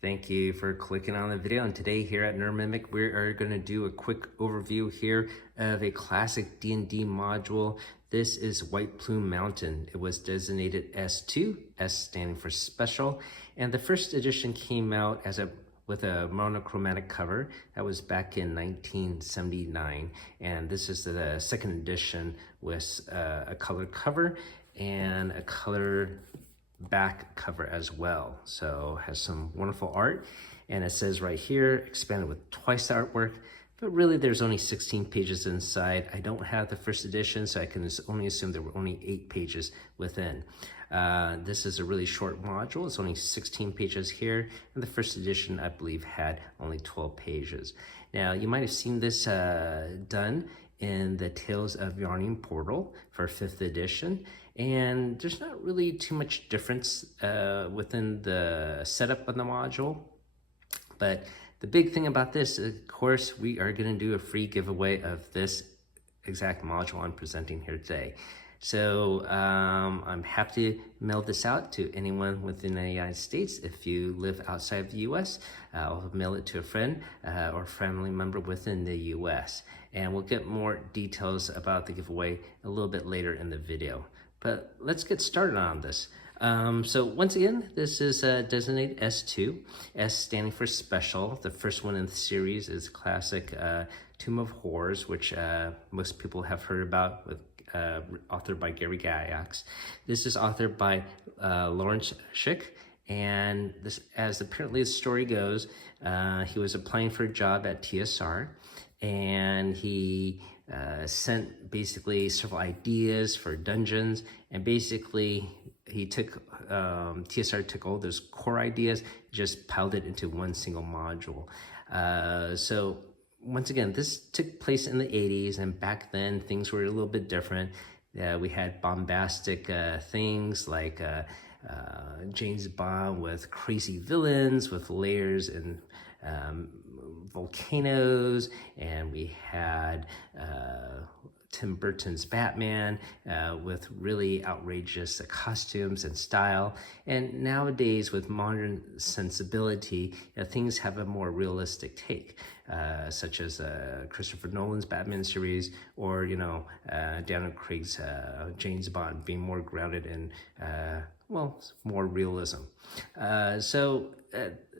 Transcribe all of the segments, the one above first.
Thank you for clicking on the video, and today here at NerdMimic we are going to do a quick overview here of a classic D&D module. This is White Plume Mountain. It was designated S2, S standing for special, and the first edition came out with a monochromatic cover. That was back in 1979, and this is the second edition with a color cover and a color back cover as well. So has some wonderful art, and it says right here expanded with twice the artwork, but really there's only 16 pages inside. I don't have the first edition, so I can only assume there were only 8 pages within. This is a really short module. It's only 16 pages here, and the first edition I believe had only 12 pages. Now you might have seen this done in the Tales of Yarning Portal for 5th edition, and there's not really too much difference within the setup of the module, but the big thing about this, of course, we are going to do a free giveaway of this exact module I'm presenting here today. So I'm happy to mail this out to anyone within the United States. If you live outside of the US, I'll mail it to a friend or family member within the US. And we'll get more details about the giveaway a little bit later in the video. But let's get started on this. So once again, this is designated S2, S standing for special. The first one in the series is classic Tomb of Horrors, which most people have heard about, with authored by Gary Gygax. This is authored by Lawrence Schick, and this, as apparently the story goes, he was applying for a job at TSR, and he sent basically several ideas for dungeons, and basically he took TSR took all those core ideas, just piled it into one single module. So once again, this took place in the 80s, and back then things were a little bit different. We had bombastic things like James Bond with crazy villains with layers and volcanoes, and we had Tim Burton's Batman with really outrageous costumes and style. And nowadays, with modern sensibility, things have a more realistic take, such as Christopher Nolan's Batman series, or Daniel Craig's James Bond, being more grounded in more realism. So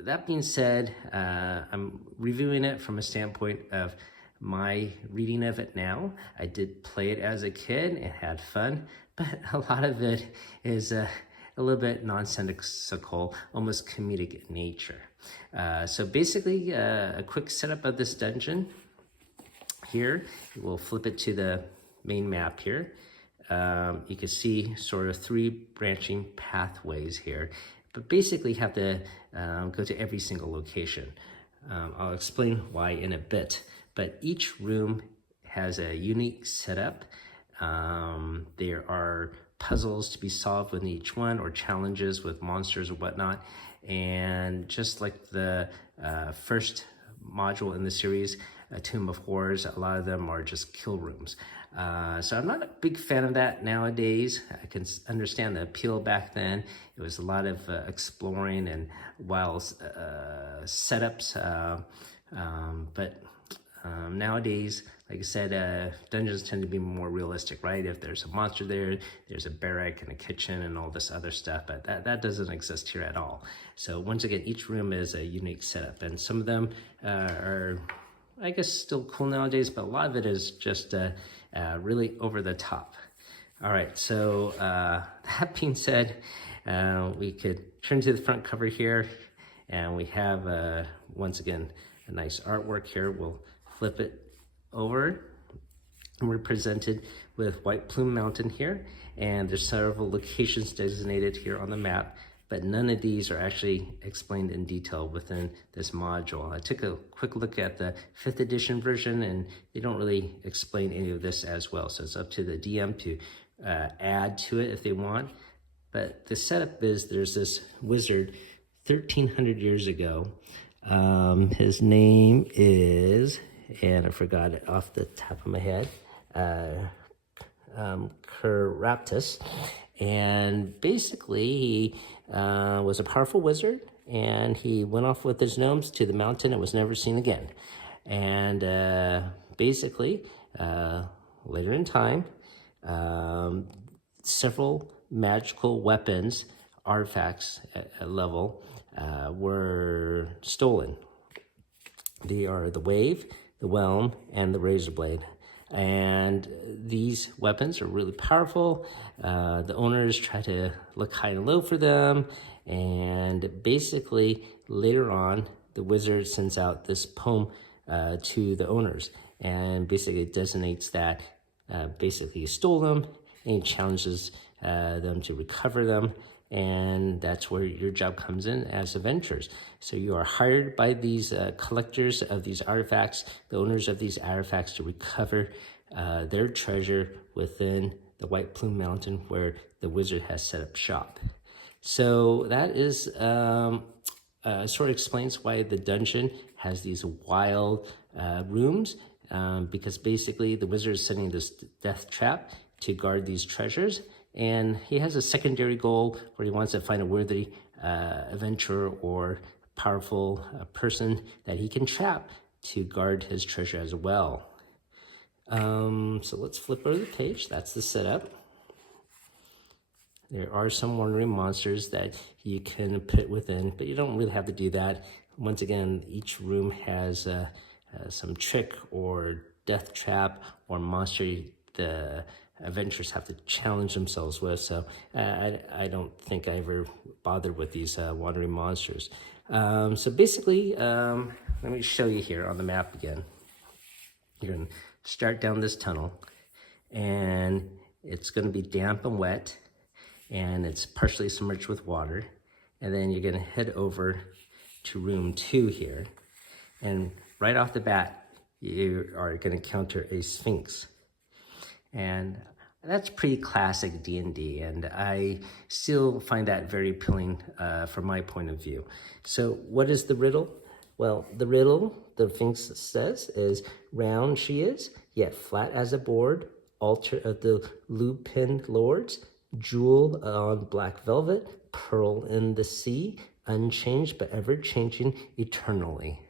that being said, I'm reviewing it from a standpoint of my reading of it now. I did play it as a kid and had fun, but a lot of it is a little bit nonsensical, almost comedic in nature. So basically, a quick setup of this dungeon here. We'll flip it to the main map here. You can see sort of 3 branching pathways here, but basically you have to go to every single location. I'll explain why in a bit, but each room has a unique setup. There are puzzles to be solved within each one, or challenges with monsters or whatnot. And just like the first module in the series, A Tomb of Horrors, a lot of them are just kill rooms. So I'm not a big fan of that nowadays. I can understand the appeal back then. It was a lot of exploring and wild setups, but nowadays, like I said, dungeons tend to be more realistic, right? If there's a monster there, there's a barrack and a kitchen and all this other stuff, but that doesn't exist here at all. So once again, each room is a unique setup, and some of them are, I guess, still cool nowadays, but a lot of it is just really over the top. All right, so that being said, we could turn to the front cover here, and we have, once again, a nice artwork here. We'll flip it over, and we're presented with White Plume Mountain here, and there's several locations designated here on the map, but none of these are actually explained in detail within this module. I took a quick look at the 5th edition version, and they don't really explain any of this as well, so it's up to the DM to add to it if they want. But the setup is, there's this wizard 1300 years ago. His name is, and I forgot it off the top of my head, Caraptus, and basically he was a powerful wizard, and he went off with his gnomes to the mountain and was never seen again. And basically, later in time, several magical weapons, artifacts at level, were stolen. They are the Wave, the Whelm, and the Razor Blade. And these weapons are really powerful. The owners try to look high and low for them. And basically, later on, the wizard sends out this poem to the owners. And basically it designates that basically he stole them, and he challenges them to recover them. And that's where your job comes in as adventurers. So you are hired by these collectors of these artifacts, the owners of these artifacts, to recover their treasure within the White Plume Mountain where the wizard has set up shop. So that is sort of explains why the dungeon has these wild rooms, because basically the wizard is setting this death trap to guard these treasures. And he has a secondary goal where he wants to find a worthy adventurer or powerful person that he can trap to guard his treasure as well. So let's flip over the page. That's the setup. There are some wandering monsters that you can put within, but you don't really have to do that. Once again, each room has some trick or death trap or monster the adventurers have to challenge themselves with. So I don't think I ever bothered with these wandering monsters. So basically, let me show you here on the map again. You're going to start down this tunnel, and it's going to be damp and wet, and it's partially submerged with water. And then you're going to head over to room 2 here. And right off the bat, you are going to encounter a Sphinx. And that's pretty classic D&D, and I still find that very appealing from my point of view. So what is the riddle? Well, the riddle, the Sphinx says, is round she is, yet flat as a board, altar of the lupin lords, jewel on black velvet, pearl in the sea, unchanged but ever-changing eternally.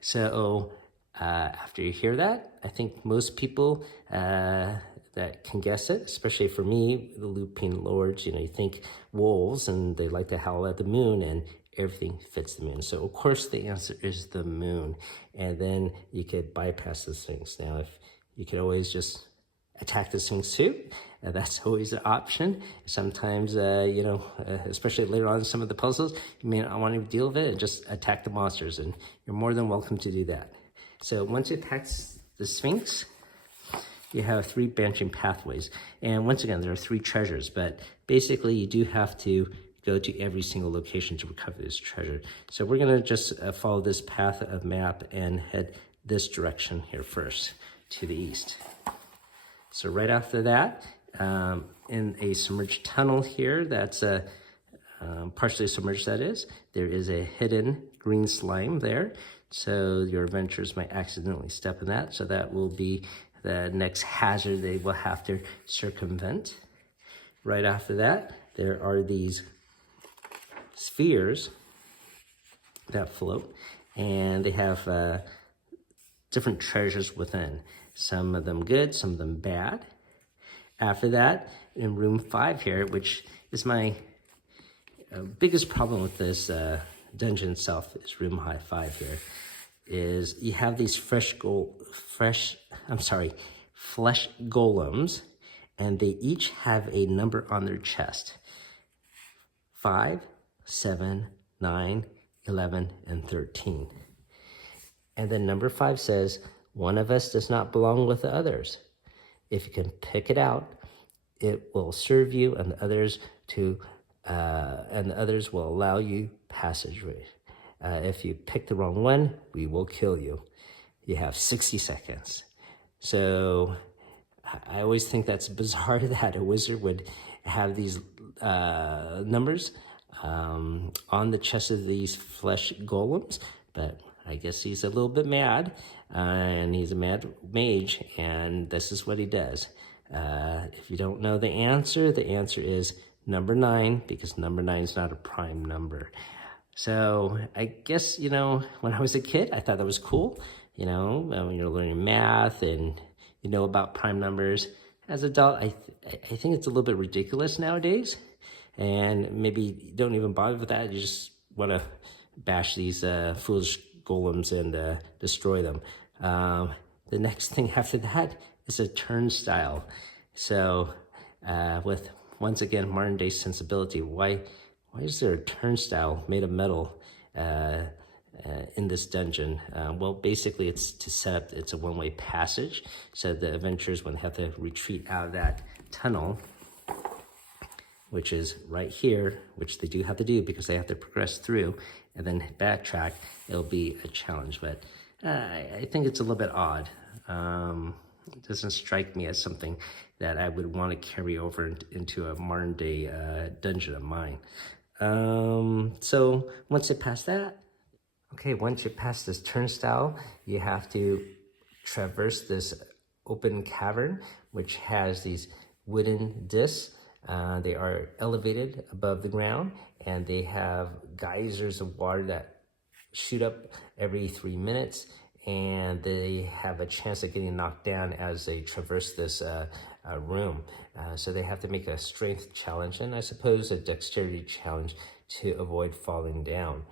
So after you hear that, I think most people that can guess it, especially for me, the Lupine Lords, you think wolves and they like to howl at the moon, and everything fits the moon. So of course the answer is the moon. And then you could bypass the Sphinx. Now, if you could always just attack the Sphinx too, that's always an option. Sometimes, especially later on in some of the puzzles, you may not want to deal with it and just attack the monsters, and you're more than welcome to do that. So once you attack the Sphinx, you have 3 branching pathways. And once again, there are 3 treasures, but basically you do have to go to every single location to recover this treasure. So we're gonna just follow this path of map and head this direction here first, to the east. So right after that, in a submerged tunnel here, that's partially submerged that is, there is a hidden green slime there. So your adventurers might accidentally step in that. So that will be the next hazard they will have to circumvent. Right after that, there are these spheres that float, and they have different treasures within. Some of them good, some of them bad. After that, in room 5 here, which is my biggest problem with this dungeon itself, is room 5 here, is you have these flesh golems, and they each have a number on their chest: 5, 7, 9, 11, and 13. And then number 5 says, one of us does not belong with the others. If you can pick it out, it will serve you, and the others will allow you passageway. If you pick the wrong one, we will kill you. You have 60 seconds. So I always think that's bizarre that a wizard would have these numbers on the chest of these flesh golems, but I guess he's a little bit mad, and he's a mad mage, and this is what he does. If you don't know the answer is number 9, because number 9 is not a prime number. So I guess, when I was a kid, I thought that was cool. When you're learning math and you know about prime numbers. As an adult, I think it's a little bit ridiculous nowadays. And maybe you don't even bother with that. You just want to bash these foolish golems and destroy them. The next thing after that is a turnstile. So with, once again, modern day sensibility, why is there a turnstile made of metal in this dungeon? Well, basically it's to set up, it's a one-way passage. So the adventurers, when they have to retreat out of that tunnel, which is right here, which they do have to do because they have to progress through and then backtrack, it'll be a challenge. But I think it's a little bit odd. It doesn't strike me as something that I would want to carry over into a modern day dungeon of mine. So once you pass that, okay, once you pass this turnstile, you have to traverse this open cavern, which has these wooden discs. They are elevated above the ground, and they have geysers of water that shoot up every 3 minutes, and they have a chance of getting knocked down as they traverse this room. So they have to make a strength challenge and I suppose a dexterity challenge to avoid falling down.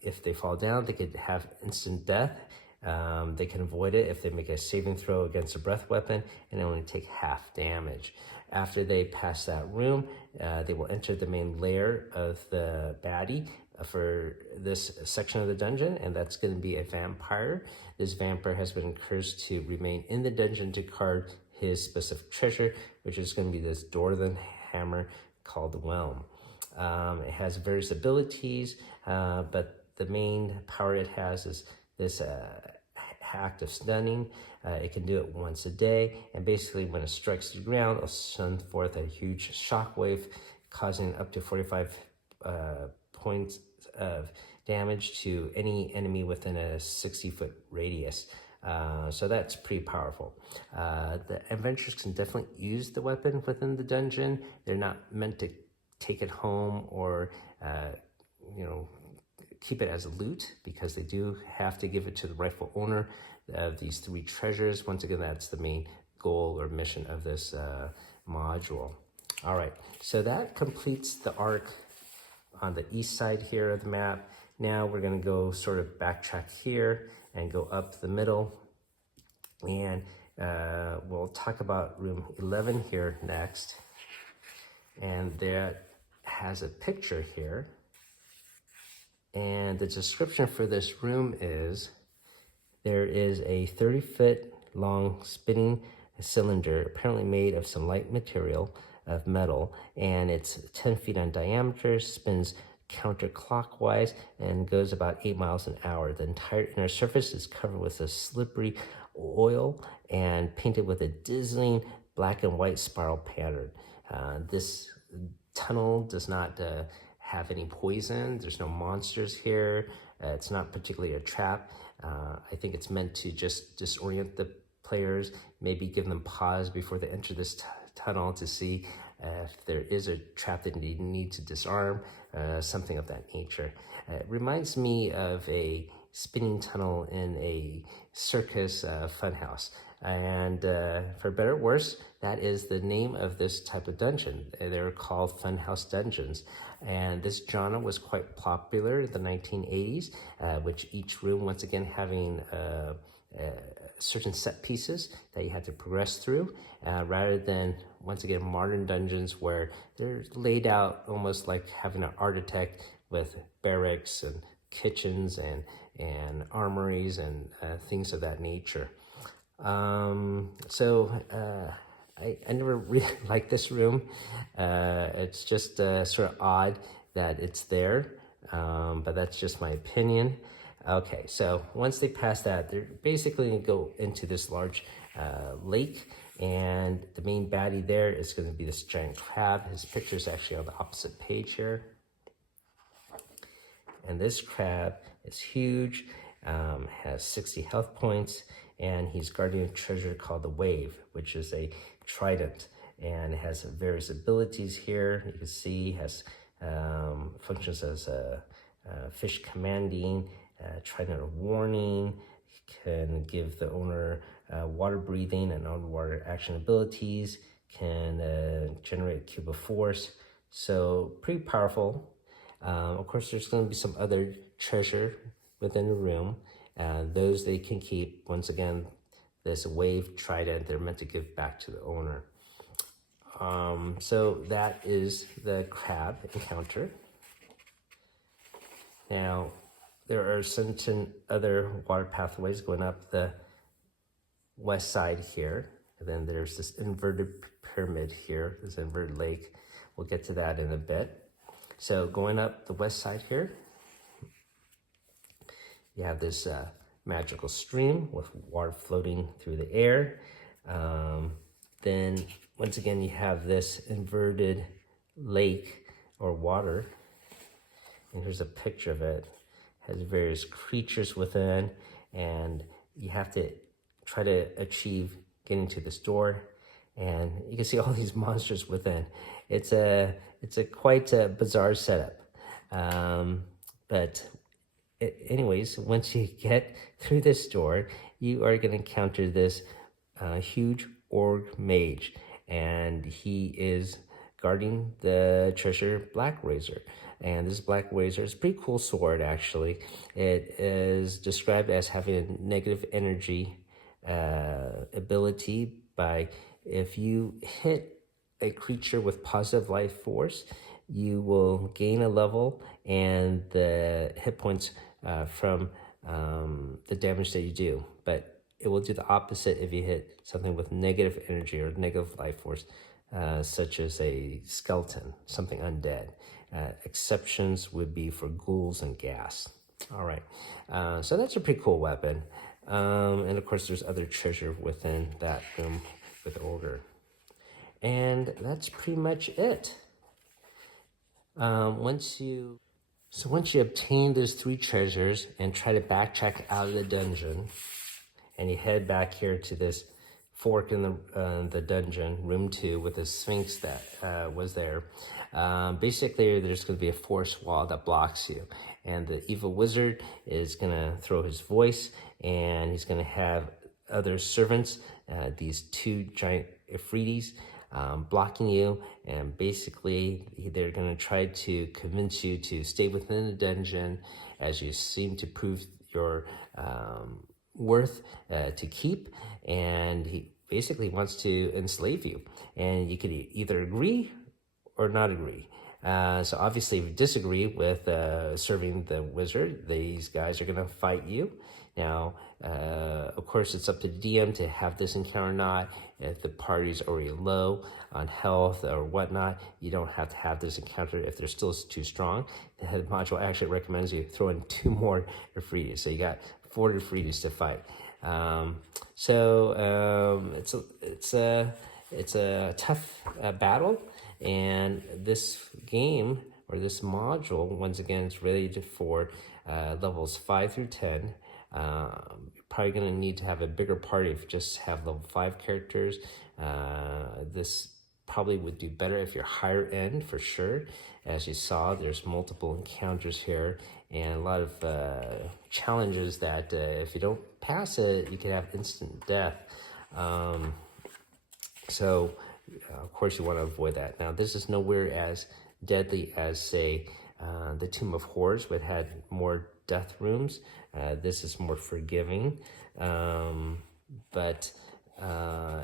If they fall down, they could have instant death. They can avoid it if they make a saving throw against a breath weapon and only take half damage. After they pass that room, they will enter the main lair of the baddie for this section of the dungeon, and that's going to be a vampire. This vampire has been cursed to remain in the dungeon to guard his specific treasure, which is going to be this dwarven hammer called the Whelm. It has various abilities, but the main power it has is this act of stunning. It can do it once a day, and basically when it strikes the ground, it'll send forth a huge shockwave, causing up to 45 points of damage to any enemy within a 60-foot radius. So that's pretty powerful. The adventurers can definitely use the weapon within the dungeon. They're not meant to take it home or keep it as loot, because they do have to give it to the rightful owner of these 3 treasures. Once again, that's the main goal or mission of this module. All right, so that completes the arc on the east side here of the map. Now we're going to go sort of backtrack here and go up the middle, and we'll talk about room 11 here next. And that has a picture here, and the description for this room is: there is a 30-foot long spinning cylinder, apparently made of some light material of metal, and it's 10 feet in diameter, spins counterclockwise, and goes about 8 miles an hour. The entire inner surface is covered with a slippery oil and painted with a dazzling black and white spiral pattern. This tunnel does not have any poison. There's no monsters here. It's not particularly a trap. I think it's meant to just disorient the players, maybe give them pause before they enter this tunnel to see if there is a trap that they need to disarm, something of that nature. It reminds me of a spinning tunnel in a circus funhouse. And for better or worse, that is the name of this type of dungeon. They're called funhouse dungeons. And this genre was quite popular in the 1980s, which each room, once again, having certain set pieces that you had to progress through, rather than, once again, modern dungeons where they're laid out almost like having an architect with barracks and kitchens and armories and things of that nature. I never really liked this room. It's just sort of odd that it's there, but that's just my opinion. Okay, so once they pass that, they're basically going to go into this large lake, and the main baddie there is going to be this giant crab. His picture is actually on the opposite page here. And this crab is huge, has 60 health points, and he's guarding a treasure called the Wave, which is a trident, and it has various abilities here. You can see he has functions as a fish commanding, trident of warning, can give the owner water breathing and underwater action abilities, can generate a cube of force. So pretty powerful. Of course, there's going to be some other treasure within the room. Those they can keep. Once again, this wave trident, they're meant to give back to the owner. So that is the crab encounter. Now, there are certain other water pathways going up the west side here. And then there's this inverted pyramid here, this inverted lake. We'll get to that in a bit. So going up the west side here, you have this magical stream with water floating through the air. Then once again, you have this inverted lake or water. And here's a picture of it. It has various creatures within, and you have to try to achieve getting to this door. And you can see all these monsters within. It's a quite a bizarre setup. But anyways, once you get through this door, you are going to encounter this huge orc mage, and he is guarding the treasure Black Razor. And this Black Razor is a pretty cool sword, actually. It is described as having a negative energy ability by if you hit a creature with positive life force, you will gain a level and the hit points from the damage that you do. But it will do the opposite if you hit something with negative energy or negative life force, such as a skeleton, something undead. Exceptions would be for ghouls and gas. All right, so that's a pretty cool weapon. And of course, there's other treasure within that room with Ogre. And that's pretty much it. Once you obtain those 3 treasures and try to backtrack out of the dungeon, and you head back here to this fork in the dungeon, room 2, with the Sphinx that was there. Basically, there's going to be a force wall that blocks you, and the evil wizard is going to throw his voice, and he's going to have other servants, these 2 giant Ifritis, blocking you, and basically they're going to try to convince you to stay within the dungeon as you seem to prove your worth to keep, and he basically wants to enslave you, and you could either agree or not agree. So obviously, if you disagree with serving the wizard, these guys are going to fight you. Now, of course, it's up to the DM to have this encounter or not. If the party's already low on health or whatnot, you don't have to have this encounter if they're still too strong. The head module actually recommends you throw in 2 more Ifritis. So you got 4 Ifritis to fight. It's a tough battle, and this game or this module, once again, is rated for levels 5 through 10. You're probably going to need to have a bigger party if you just have level 5 characters. This probably would do better if you're higher end, for sure. As you saw, there's multiple encounters here and a lot of challenges that if you don't pass it, you can have instant death. So, of course, you want to avoid that. Now, this is nowhere as deadly as, say, the Tomb of Horrors, which had more death rooms. This is more forgiving, but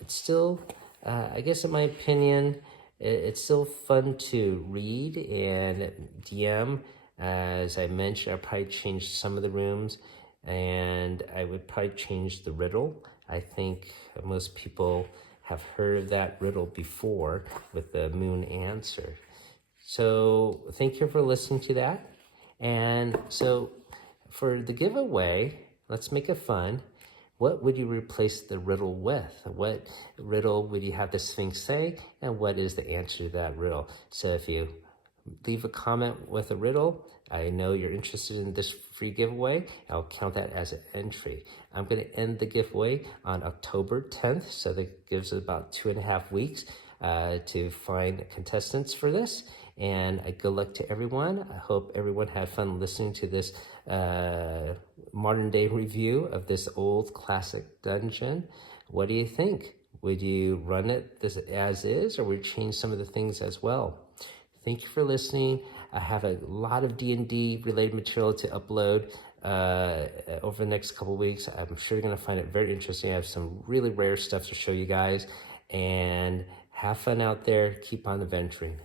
it's still, I guess in my opinion, it's still fun to read and DM. As I mentioned, I probably changed some of the rooms, and I would probably change the riddle. I think most people have heard of that riddle before with the moon answer. So thank you for listening to that. And so for the giveaway, let's make it fun. What would you replace the riddle with? What riddle would you have the Sphinx say? And what is the answer to that riddle? So if you leave a comment with a riddle, I know you're interested in this free giveaway. I'll count that as an entry. I'm going to end the giveaway on October 10th, so that gives it about 2.5 weeks to find contestants for this. And good luck to everyone. I hope everyone had fun listening to this modern day review of this old classic dungeon. What do you think? Would you run it as is, or would you change some of the things as well? Thank you for listening. I have a lot of D&D related material to upload over the next couple weeks. I'm sure you're going to find it very interesting. I have some really rare stuff to show you guys. And have fun out there. Keep on adventuring.